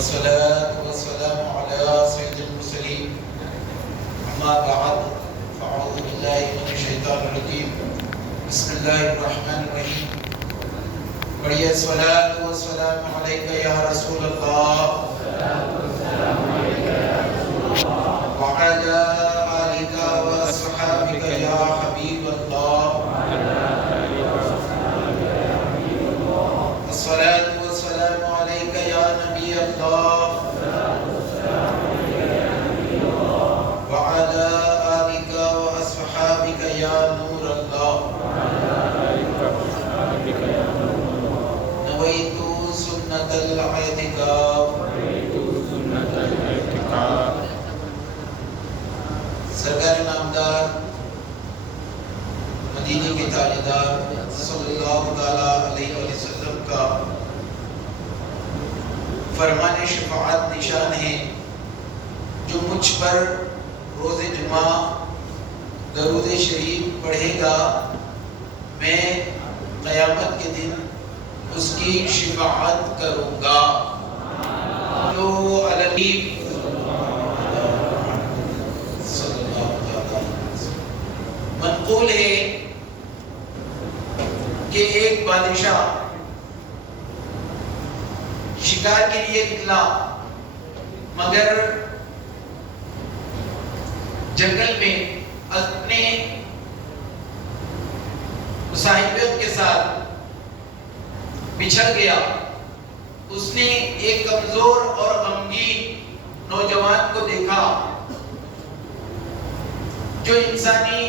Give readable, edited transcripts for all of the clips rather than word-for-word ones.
والصلاة والسلام على سيد المرسلين أما بعد فأعوذ بالله من الشيطان الرجيم بسم الله الرحمن الرحيم بڑی الصلاة والسلام عليك يا رسول الله وعلى آلك وأصحابك يا حبيب الله الصلاة والسلام عليك يا نبي الله وعلى آلك وأصحابك يا نور الله نويت سنة الاعتكاف سرکار نامدار مدینے کے تاجدار صلی اللہ تعالیٰ علیہ وسلم کا فرمان شفاعت نشان ہے، جو مجھ پر روز جمعہ درود شریف پڑھے گا میں قیامت کے دن اس کی شفاعت کروں گا۔ جو علی منقول ہے کہ ایک بادشاہ شکار کے لیے نکلا، مگر جنگل میں اپنے مصاحبیوں کے ساتھ بچھڑ گیا۔ اس نے ایک کمزور اور غمگین نوجوان کو دیکھا جو انسانی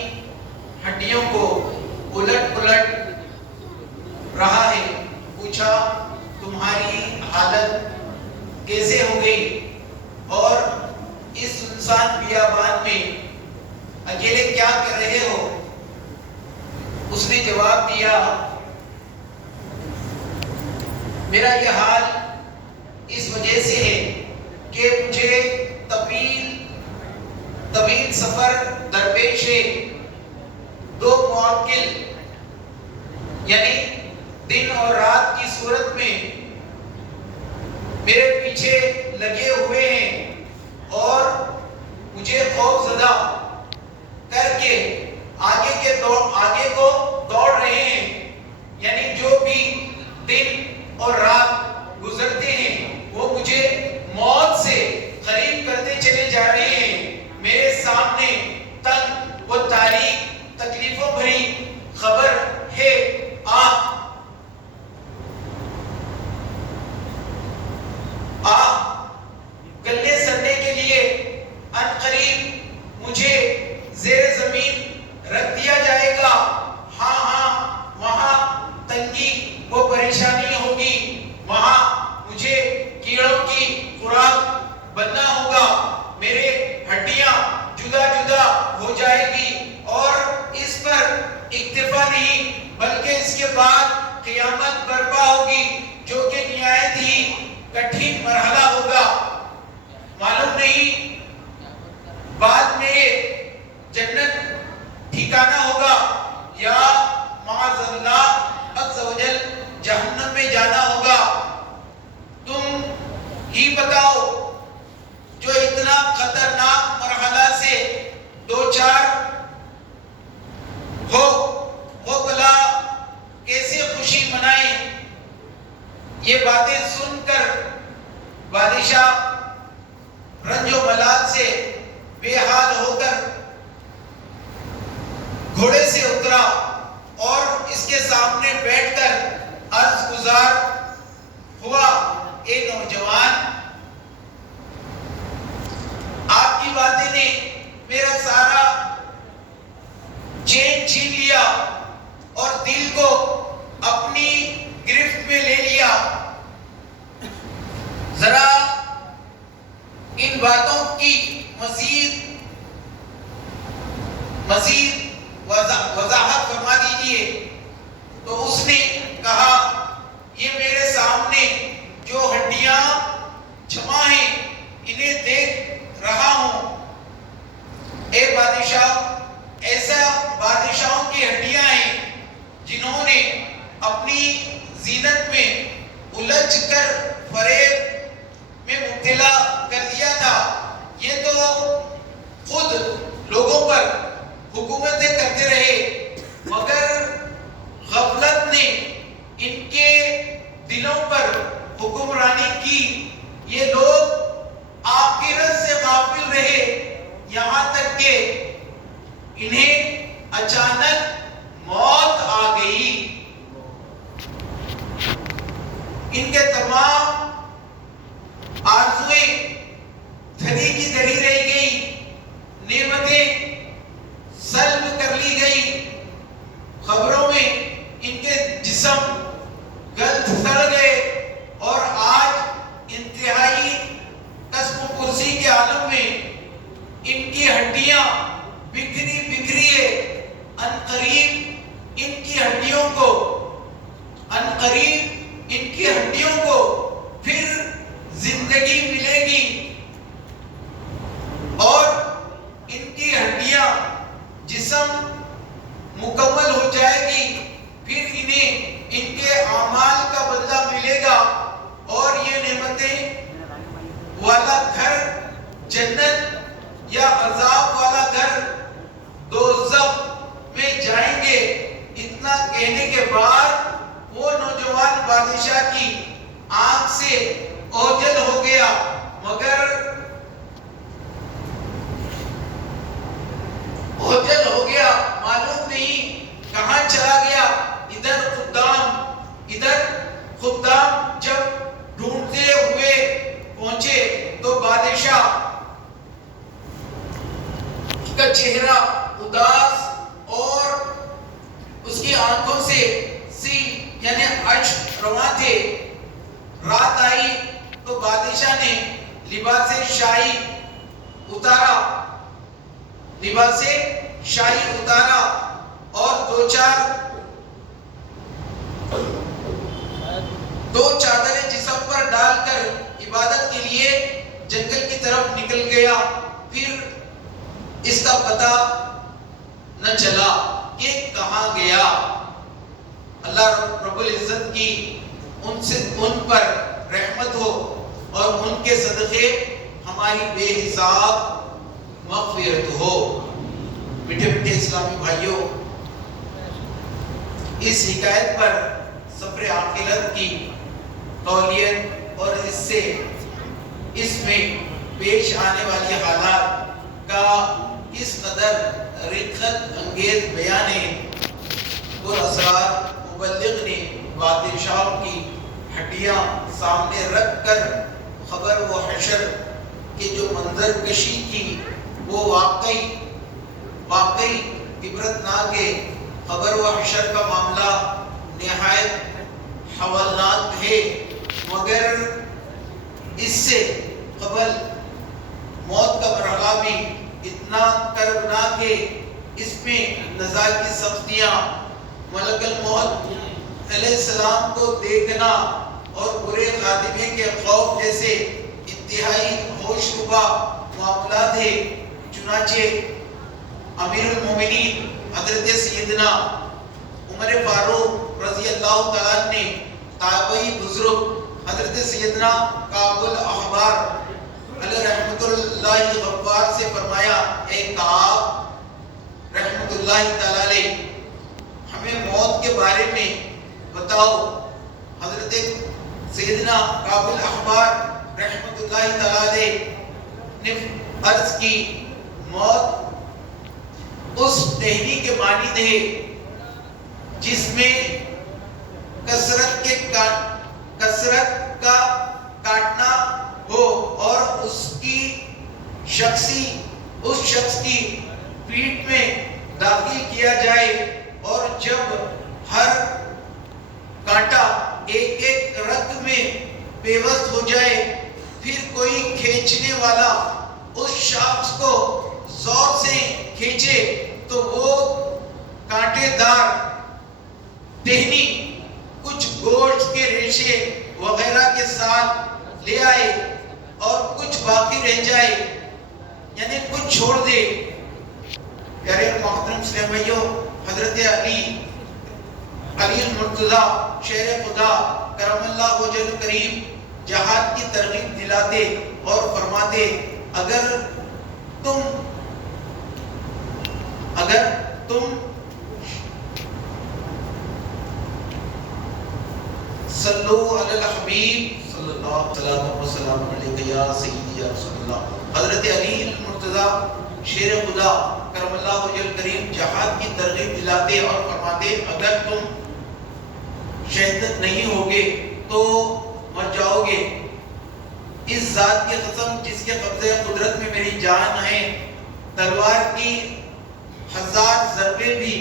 ہڈیوں کو الٹ پلٹ رہا ہے۔ پوچھا تمہاری حالت کیسے ہو گئی اور اس سنسان بیابان میں اکیلے کیا کر رہے ہو؟ اس نے جواب دیا میرا یہ حال اس وجہ سے ہے کہ مجھے طویل سفر درپیش ہے، دو معطل یعنی دن اور رات کی صورت میں میرے پیچھے لگے ہوئے ہیں اور مجھے خوف زدہ کر کے آگے کو دوڑ رہے ہیں، یعنی جو بھی دن اور رات گزرتے ہیں وہ مجھے موت سے قریب کرتے چلے جا رہے ہیں۔ میرے سامنے تنگ و تاریک تکلیفوں بھری خبر ہے، گلے سڑنے کے لیے ان قریب مجھے زیر زمین رکھ دیا جائے گا۔ ہاں وہاں تنگی و پریشانی ہوگی، وہاں مجھے کیڑوں کی خوراک بننا ہوگا، میرے ہڈیاں جدا جدا ہو جائے گی اور اس پر اکتفا نہیں بلکہ اس کے بعد قیامت برپا ہوگی، جو کہ نہایت ہی کٹھن مرحلہ ہوگا۔ معلوم نہیں بعد میں جنت ٹھکانہ ہوگا یا معاذ اللہ عز و جل جہنم میں جانا ہوگا۔ تم ہی بتاؤ جو اتنا خطرناک مرحلہ سے دو چار ہو وہ بلا کیسے خوشی منائیں؟ یہ باتیں سن کر بادشاہ رنج و ملال سے بے حال ہو کر گھوڑے سے اترا اور اس کے سامنے بیٹھ کر عرض گزار ہوا، اے نوجوان، آپ کی باتیں نے میرا سارا چین چھین لیا اور دل کو اپنی گرفت میں لے لیا۔ ذرا ان باتوں کی مزید وضاحت فرما دیجئے۔ تو اس نے کہا یہ میرے سامنے جو ہڈیاں جمع ہیں انہیں دیکھ رہا ہوں، اے بادشاہ، ایسا بادشاہوں کی ہڈیاں ہیں جنہوں نے اپنی زینت میں الجھ کر فریب میں کی یہ لوگ آخرت سے غافل رہے، یہاں تک کہ انہیں اچانک موت آ گئی۔ ان کے تمام آرزوئیں دھری کی دھری رہ گئی، نعمتیں سلب کر لی گئی، خبروں میں ان کے جسم گل سڑ گئے، اور آج انتہائی قسم و پرسی کے عالم میں ان کی ہڈیاں بکھری بکھری ہے۔ عنقریب ان کی ہڈیوں کو پھر زندگی ملے گی، اور ان کی ہڈیاں جسم مکمل ہو جائے گی، پھر انہیں ان کے اعمال کا بدلہ ملے گا، اور یہ نعمتیں والا گھر جنت یا عذاب والا گھر دوزخ میں جائیں گے۔ اتنا کہنے کے بعد وہ نوجوان بادشاہ کی آنکھ سے اوجھل ہو گیا، مگر اوجھل ہو گیا، معلوم نہیں کہاں چلا گیا۔ ادھر خدام جب ڈھونڈتے ہوئے پہنچے تو بادشاہ کا چہرہ اداس اور اس کی آنکھوں سے یعنی اشک رواں تھے۔ رات آئی تو بادشاہ نے لباس شاہی اتارا اور دو چادریں جسم پر ڈال کر عبادت کے لیے جنگل کی طرف نکل گیا۔ پھر اس کا پتہ نہ چلا کہ کہاں گیا۔ اللہ رب العزت کی ان پر رحمت ہو، اور ان کے صدقے ہماری بے حساب مغفرت ہو۔ میٹھے میٹھے اسلامی بھائیوں، اس حکایت پر سفر آخرت کی تولیت اور اس میں پیش آنے والی حالات کا اس قدر رقت انگیز بیان ہے، پراسرار مبلغ نے بادشاہوں کی ہڈیاں سامنے رکھ کر خبر و حشر کی جو منظر کشی کی وہ واقعی عبرتناک ہے۔ خبر و حشر کا معاملہ نہایت ہولناک ہے، مگر اس سے قبل موت کا مرحلہ بھی اتنا کربناک ہے۔ اس میں نزا کی سختیاں، ملک الموت علیہ السلام کو دیکھنا اور برے خاتمے کے خوف جیسے انتہائی ہوش ربا معاملات ہیں۔ چنانچہ امیر المومنین حضرت سیدنا عمر فاروق رضی اللہ تعالیٰ نے تابعی بزرگ حضرت سیدنا کعب الاحبار علیہ رحمت اللہ غفار سے فرمایا، اے کعب رحمت اللہ تعالیٰ علیہ، ہمیں موت کے بارے میں بتاؤ۔ حضرت سیدنا کعب الاحبار رحمت اللہ تعالیٰ علیہ نے عرض کی، موت اس ٹہنی کے مانند ہے جس میں کثرت کا کاٹنا ہو، اور اس شخص کی پیٹھ میں داخل کیا جائے، اور جب ہر کانٹا ایک ایک رگ میں پیوست ہو جائے، پھر کوئی کھینچنے والا اس شخص کو زور سے کھینچے تو وہ کانٹے دار ٹہنی کچھ گوشت کے ریشے وغیرہ کے ساتھ لے آئے، اور کچھ باقی رہ جائے، یعنی کچھ چھوڑ دے۔ پیارے محترم اسلام بھائیو، حضرت علی المرتضیٰ شیر خدا کرم اللہ وجہ کریم جہاد کی ترغیب دلاتے اور فرماتے، اگر تم صلو علی الحبیب صلی اللہ صلاۃ و سلام علیک یا سیدی یا رسول اللہ. حضرت علی المرتضی شیر خدا کرم اللہ وجہ الکریم جہاد کی ترغیب دلاتے اور فرماتے اگر تم شہادت نہیں ہوگے تو مر جاؤ گے. اس ذات کی قسم جس کے قبضے قدرت میں میری جان ہے، تلوار کی 1000 ضربے بھی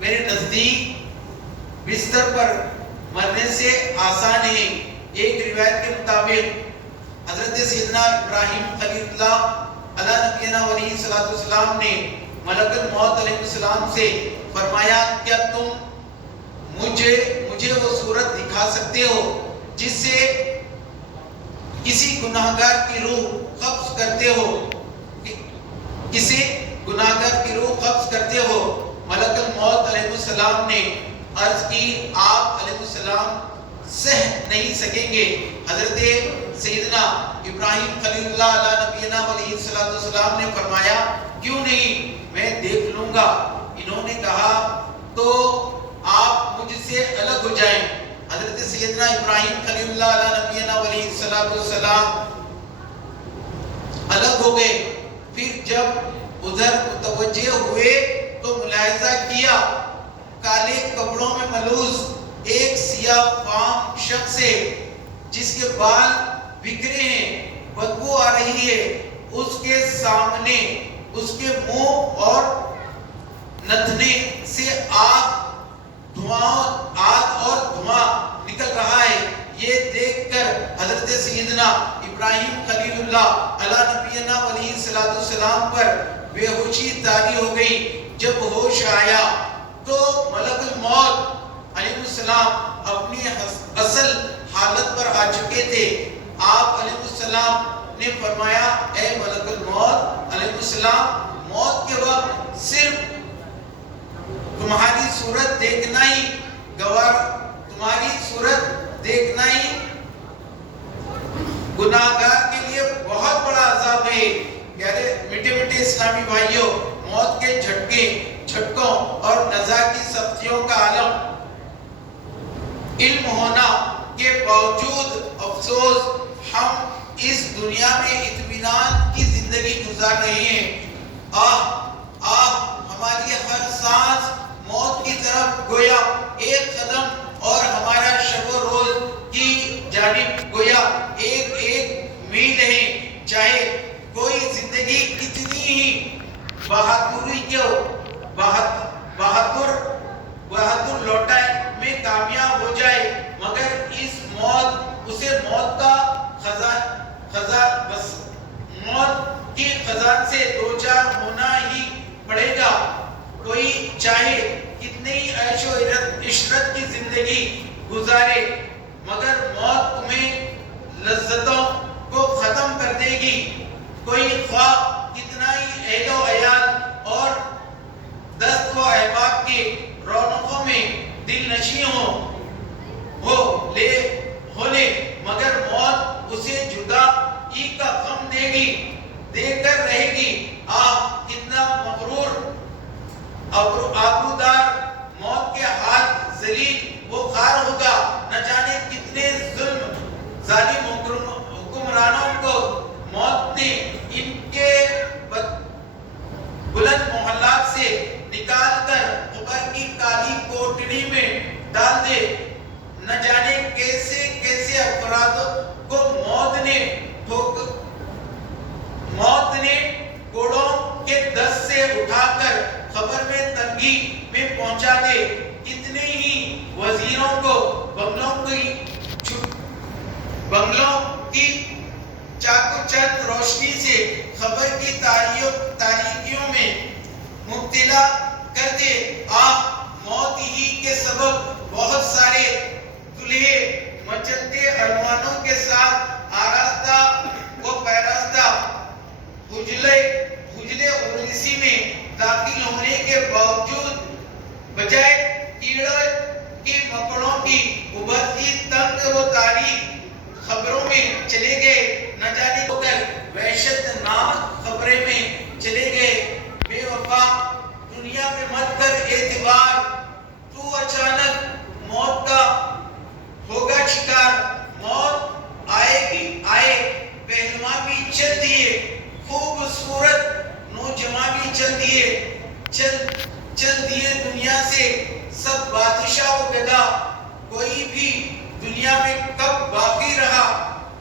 میرے نزدیک بستر پر مرنے سے آسان ہے. ایک روایت کے مطابق حضرت سیدنا ابراہیم خلیل اللہ علیہ نبینا علیہ الصلوۃ والسلام نے ملک الموت علیہ السلام سے فرمایا کیا تم مجھے وہ صورت دکھا سکتے ہو جس سے کسی گناہگار کی روح قبض کرتے ہو، کسی گناہگار کی روح قبض کرتے ہو. ملک الموت علیہ السلام نے عرض کی آپ علیہ السلام سہ نہیں سکیں گے. حضرت سیدنا ابراہیم خلیل اللہ علیہ نبینا علیہ السلام نے فرمایا کیوں نہیں، میں دیکھ لوں گا. انہوں نے کہا تو آپ مجھ سے الگ ہو جائیں. حضرت سیدنا ابراہیم خلیل اللہ علیہ نبینا علیہ السلام الگ ہو گئے. پھر جب ادھر متوجہ ہوئے تو ملاحظہ کیا کالے کپڑوں میں ملوث ایک سیاہ فام شخص ہے جس کے بال بکھرے ہیں، بدبو آ رہی ہے. اس کے سامنے اس کے منہ اور نتنے سے آگ اور دھواں نکل رہا ہے. یہ دیکھ کر حضرت سیدنا ابراہیم خلیل اللہ علیہ نبینا علیہ السلام پر بے ہوشی طاری ہو گئی. جب ہوش آیا تو ملک الموت علیہ السلام اپنی اصل حالت پر آ چکے تھے. آپ علیہ السلام نے فرمایا اے ملک الموت علیہ السلام، موت کے وقت صرف تمہاری صورت دیکھنا ہی تمہاری صورت دیکھنا ہی گناہگار کے لیے بہت بڑا عذاب ہے. پیارے میٹھے میٹھے اسلامی بھائیوں، موت کے جھٹکوں اور نزا کی سختیوں کا عالم علم ہونا کے باوجود افسوس ہم اس دنیا میں اطمینان کی زندگی گزار رہے ہیں. ہماری ہر سانس موت کی طرف گویا ایک قدم اور ہمارا شب و روز کی جانب گویا ایک میل ہے. چاہے کوئی زندگی کتنی ہی بہادر لوٹائے میں کامیاب ہو جائے، مگر اسے موت کی خزان سے دوچار ہونا ہی پڑے گا. کوئی چاہے کتنی عیش و عشرت کی زندگی گزارے، مگر موت تمہیں لذتوں کو ختم کر دے گی. کوئی خواہ کتنا ہی اہل و عیال اور دست و احباب کے رونقوں میں دل نشیں ہو لے، مگر موت اسے جدا ہی کا غم دے کر رہے گی. کتنا مغرور آبرودار موت کے ہاتھ ذلیل و خوار ہوگا. نہ جانے کتنے ظالم حکمرانوں کو موت نے ان کے بلند محلات سے نکال کر قبر کی کالی کوٹڑی میں ڈال دے. نہ جانے کیسے کیسے افراد کو موت نے گھوڑوں کے دست سے اٹھا کر خبر میں تنگی میں پہنچا دے. کتنے ہی وزیروں کو بنگلوں کی چاکو چند روشنی سے خبر کی تاریکیوں میں مبتلا کر دے. موت ہی کے سبب بہت سارے دلہے مچلتے ارمانوں کے ساتھ آراستہ و پیراستہ حجلے اورسی میں داخل ہونے کے باوجود بجائے کیڑے کی مکڑوں کی ابھرتی تنگ و تاریک خبروں میں چلے گئے. نہ جانے ہو کر وحشت ناک خبریں میں چلے گئے. بے وفا دنیا میں مت کر اعتبار، تو اچانک موت کا ہوگا شکار. موت آئے گی چل دیے دنیا سے سب بادشاہ و گدا، کوئی بھی دنیا میں کب باقی رہا؟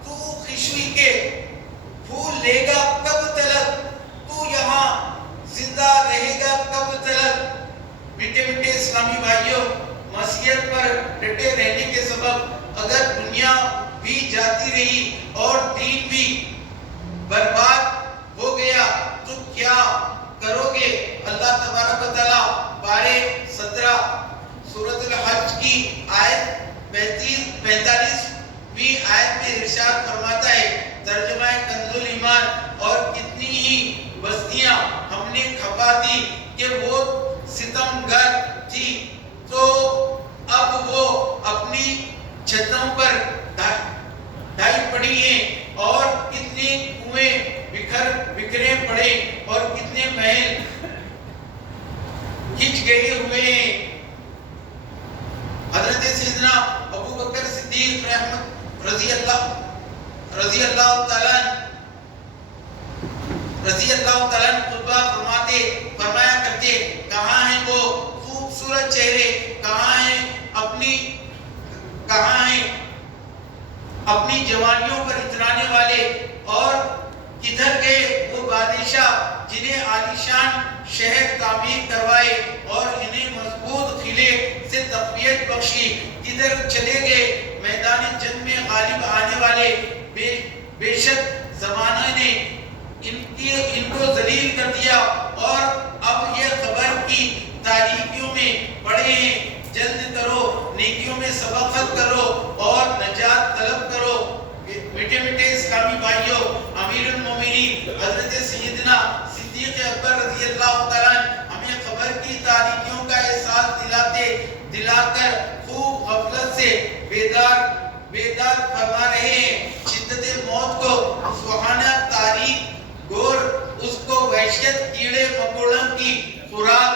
تو خوشی کے پھول لے گا کب تلک؟ تو یہاں زندہ رہے گا کب تلک؟ میٹھے میٹھے اسلامی بھائیوں، مسیحیت پر ڈٹے رہنے کے سبب اگر دنیا بھی جاتی رہی اور دین بھی برباد ہو گیا تو کیا کرو گے؟ اللہ تبارک و تعالیٰ پارے 17 سورۃ الحج کی آیت 45ویں آیت میں ارشاد فرماتا ہے، ترجمہ کنز الایمان، اور کتنی ہی بستیاں ہم نے کھپا دی کہ وہ ستمگر تھی تو اب وہ اپنی چھتوں پر ڈھائی پڑی ہیں، اور کتنے کنویں بکھرے پڑے اور کتنے محل کھچ گئے ہوئے ہیں۔ حضرت سیدنا ابو بکر صدیق رضی اللہ تعالیٰ خطبہ فرمایا کرتے، کہاں ہیں وہ خوبصورت چہرے، کہاں ہیں اپنی جوانیوں پر اترانے والے، اور کدھر گئے وہ بادشاہ جنہیں عالیشان شہر تعمیر کروائے اور انہیں مضبوط قلعے سے تقویت بخشی؟ کدھر چلے گئے میدان جنگ میں غالب آنے والے؟ بے شک زمانے نے ان کو ذلیل کر دیا، اور اب یہ خبر کی تاریکیوں میں پڑے ہیں۔ جلد کرو، نیکیوں میں سبقت کرو اور نجات طلب کرو۔ میٹھے میٹھے اسلامی بھائیوں، امیر المومنین حضرت سیدنا صدیق اکبر رضی اللہ تعالیٰ ہمیں خبر کی تاریکیوں کا احساس دلا کر خوب غفلت سے بیدار فرما رہے ہیں۔ شدت موت کو سہانا تاریک گور، اس کو وحشت کیڑے مکوڑوں کی خوراک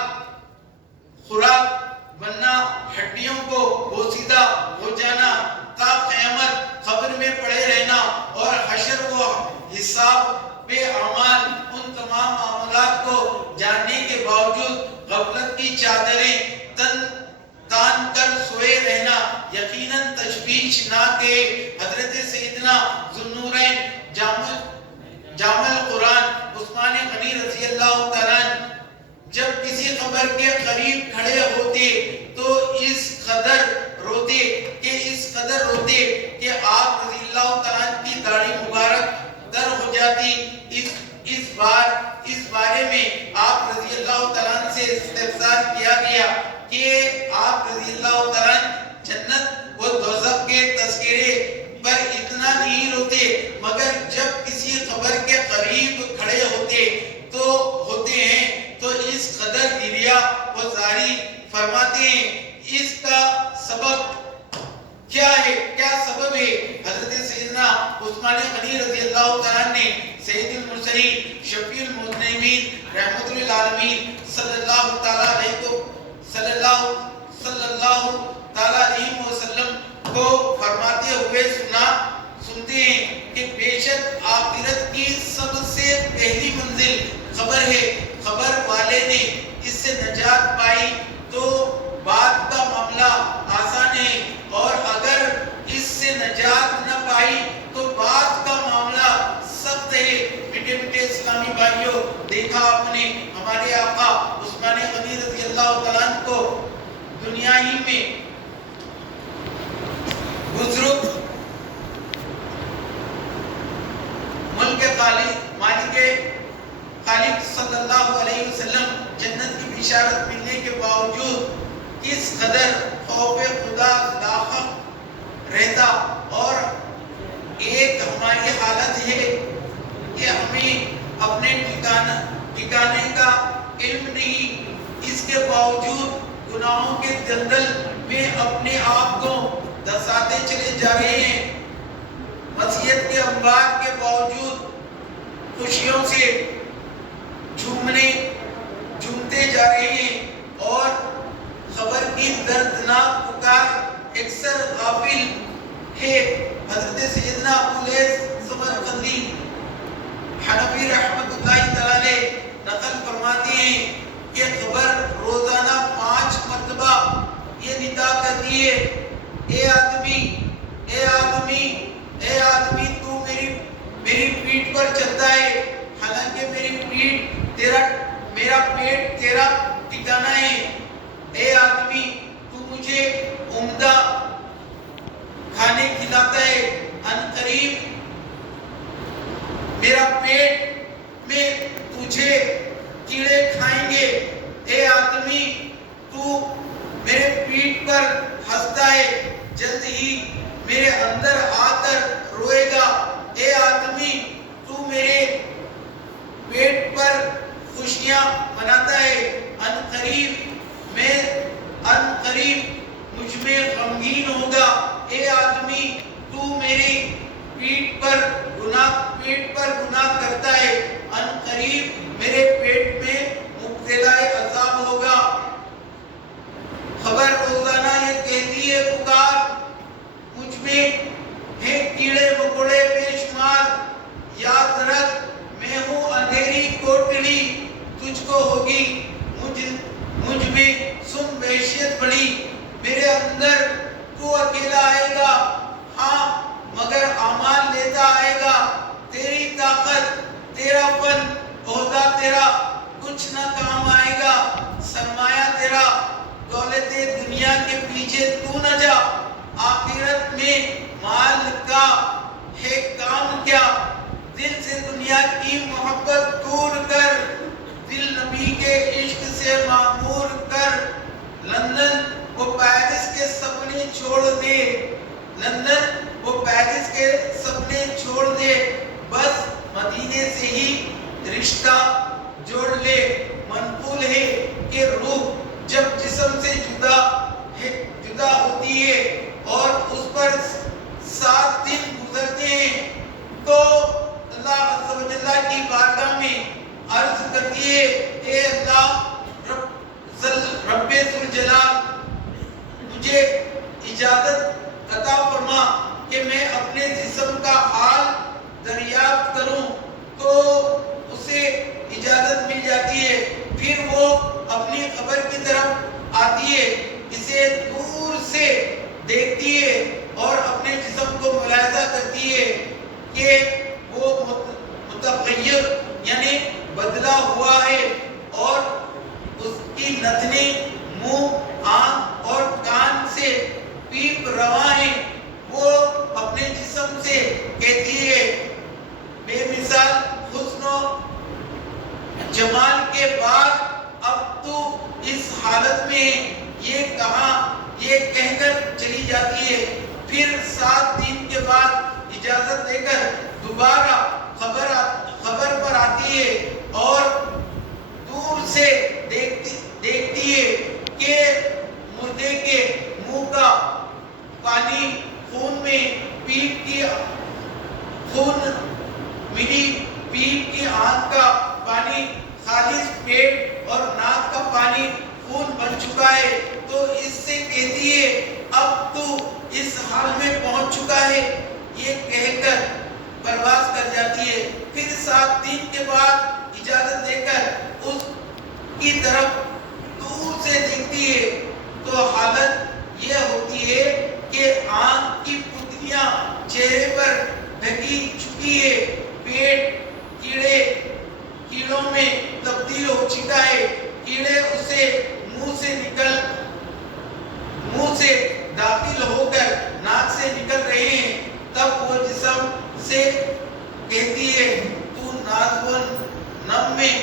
بننا، ہڈیوں کو بوسیدہ ہو جانا، تا قیامت قبر میں پڑے رہنا، اور حشر و حساب اعمال، ان تمام معاملات کو جاننے کے باوجود غفلت کی چادریں تان کر سوئے رہنا یقیناً تشویشناک ہے۔ حضرت سیدنا ذوالنورین جامع القرآن عثمان غنی رضی اللہ تعالیٰ جب کسی خبر کے قریب کھڑے ہوتے تو اس قدر روتے کہ آپ رضی اللہ تعالیٰ کی داڑھی مبارک در ہو جاتی۔ اس بارے میں آپ رضی اللہ تعالیٰ سے استفسار کیا گیا کہ آپ رضی اللہ تعالیٰ جنت و دوزخ کے تذکرے پر اتنا نہیں روتے، مگر جب کسی خبر کے قریب کھڑے ہوتے ہیں تو اس قدر گریہ و زاری فرماتے ہیں۔ اس کا سبب کیا ہے؟ کیا سبب ہے؟ حضرت سیدنا عثمان غنی رضی اللہ تعالیٰ نے سید المرسلین شفیع المذنبین رحمت للعالمین صلی اللہ تعالیٰ علیہ وسلم کو فرماتے ہوئے سنتے ہیں کہ بے شک آخرت کی سب سے پہلی منزل خبر ہے، خبر والے نے اس سے نجات پائی تو بعد کا معاملہ آسان ہے، اور اگر اس سے نجات نہ پائی تو بعد کا معاملہ سخت ہے۔ میٹھے میٹھے اسلامی بھائیوں، دیکھا آپ نے ہمارے آقا عثمان غنی رضی اللہ تعالیٰ کو دنیا ہی میں بزرگ ملک خالق صلی اللہ علیہ وسلم جنت کی بشارت ملنے کے باوجود کس قدر خوف خدا لاحق رہتا، اور ایک ہماری حالت ہے کہ ہمیں اپنے ٹھکانے کا علم نہیں، اس کے باوجود گناہوں کے دلدل میں اپنے آپ کو دھساتے چلے جا رہے ہیں۔ مسیحیت کے انبار کے باوجود خوشیوں سے جھومتے جا رہے ہیں، اور خبر کی دردناک پکار اکثر غافل ہے۔ حضرت سیدنا ابو لیث سمرقندی حنفی رحمت اللہ تعالی نقل فرماتے میرا پیٹ تیرا ٹھکانہ ہے، اے آدمی تو مجھے عمدہ کھانے کھلاتا ہے، ان قریب میرا پیٹ میں تجھے کیڑے کھائیں گے، اے آدمی تو میرے پیٹ پر ہنستا ہے، جلد ہی میرے اندر آ کر روئے گا، اے آدمی تو میرے پیٹ پر خوشیاں مناتا ہے، ان قریب مجھ میں غمگین ہوگا، اے آدمی تو میری پیٹ پر گناہ کرتا ہے، ان قریب میرے پیٹ میں مبتلا عذاب ہوگا۔ خبر روزانہ یہ کہتی ہے پکار، مجھ میں ہے کیڑے مکوڑے بے شمار، یاد رکھ میں ہوں اندھیری کوٹڑی، تجھ کو ہوگی مجھ میں سن وحشت بڑی، میرے اندر تو اکیلا آئے گا، ہاں مگر اعمال لیتا آئے گا، تیری طاقت تیرا فن عہدہ تیرا کچھ نہ کام آئے گا، سرمایہ تیرا دولت دنیا کے پیچھے تو نہ جا، آخرت میں مال کا ہے کام کیا، دل سے دنیا کی محبت دور کر، دل نبی کے عشق سے معمور کر، لندن وہ پیرس کے سپنے چھوڑ دے، بس مدینے سے ہی رشتہ جوڑ لے، منقول ہے کہ روح جب جسم سے جدا ہوتی ہے اور اس پر 7 دن گزرتے ہیں تو اللہ عز و جل کی بارگاہ میں عرض کرتی ہے، اے اللہ رب ذوالجلال مجھے اجازت عطا فرما کہ میں اپنے جسم کا حال دریافت کروں، تو اسے اجازت مل جاتی ہے، پھر وہ اپنی قبر کی طرف آتی ہے، اسے دور سے دیکھتی ہے اور اپنے جسم کو ملاحظہ کرتی ہے کہ وہ متغیر یعنی بدلا ہوا ہے، اور اس کی نتنیں منہ، آنکھ اور کان سے پیپ رواں ہیں، وہ اپنے جسم سے کہتی ہے، بے مثال حسن و جمال کے بعد اب تو اس حالت میں یہ کہہ کر چلی جاتی ہے، پھر 7 دن کے بعد اجازت دے کر دوبارہ خبر پر آتی ہے اور دور سے دیکھتی ہے کہ مردے کے منہ کا پانی خون ملی، پیپ کی آنکھ کا پانی خالص، پیٹ اور ناک کا پانی خون بن چکا ہے، تو اس سے کہتی ہے اب تو اس حال میں پہنچ چکا ہے، یہ کہہ کر پرواز کر جاتی ہے، پھر 7 دن کے بعد اجازت دے کر اس کی طرف دور سے دیکھتی ہے، تو حالت یہ ہوتی ہے کہ آنکھ کی پتلیاں چہرے پر ڈھکی چکی ہے، پیٹ کیڑوں میں تبدیل ہو چکا ہے، کیڑے اسے منہ سے داخل ہو کر ناک سے نکل رہے ہیں، تب وہ جسم سے کہتی ہے تو ناز و نم میں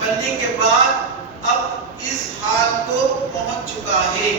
پلنے کے بعد اب اس حال کو پہنچ چکا ہے۔